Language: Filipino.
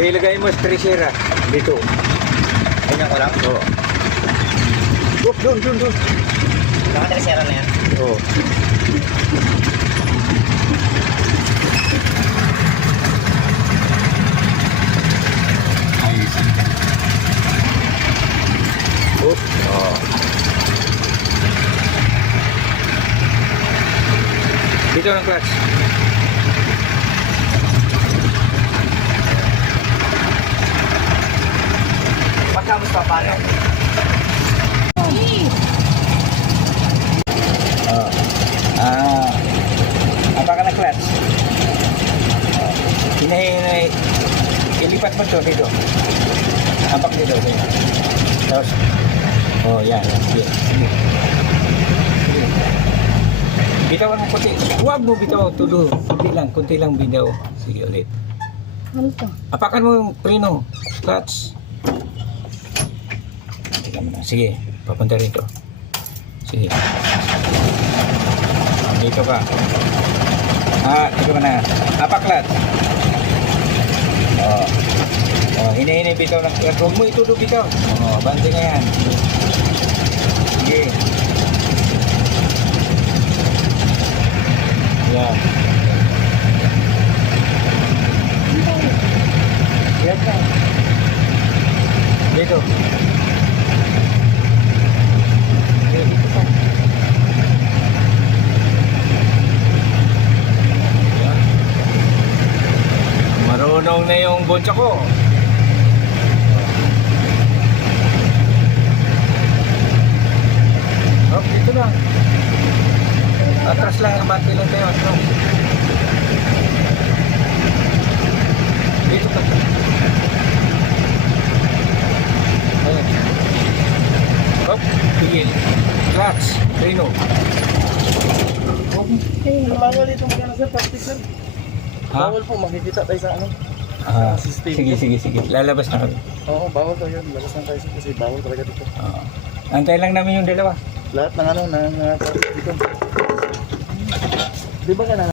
Ilagay mo stresera dito. Ganyan ko lang. Oo. Doon. Naka-tresera na yan. Oo. Oh. Dito ng clutch. Pagkamos pa paano? Apa ka na clutch? Hinahinay. Ilipat mo to dito. Apak dito. Tapos, yan. Sige. Bitawan mo kunti. Huwag mo bitaw. Tulo. Kunti lang bitaw. Sige ulit. Ano to? Apakan mo yung preno. Clutch. Tingnan mo na. Sige. Papunta rito. Sige. Dito ka. Dito ka na. Apak clutch. Hini-hini bitaw ng clutch. Huwag mo itulo bitaw. Bante na yan. Sige. Yan. Yan ka. Dito. Dito ka. Yan. Marunong na yung bonsa ko. Dito lang. Atras lang, abante lang tayo. Atras. Dito ka. Ayan. Hop, tigil. Clutch, preno. Bawal itong gano'n sir, plastic sir. Bawal po, makikita tayo sa ano. Sige. Lalabas na kami. Oo, bawal tayo yun. Labas lang tayo sir kasi bawal talaga dito. Antay lang namin yung dalawa. Lahat ng ano, ng dito. Di ba ka na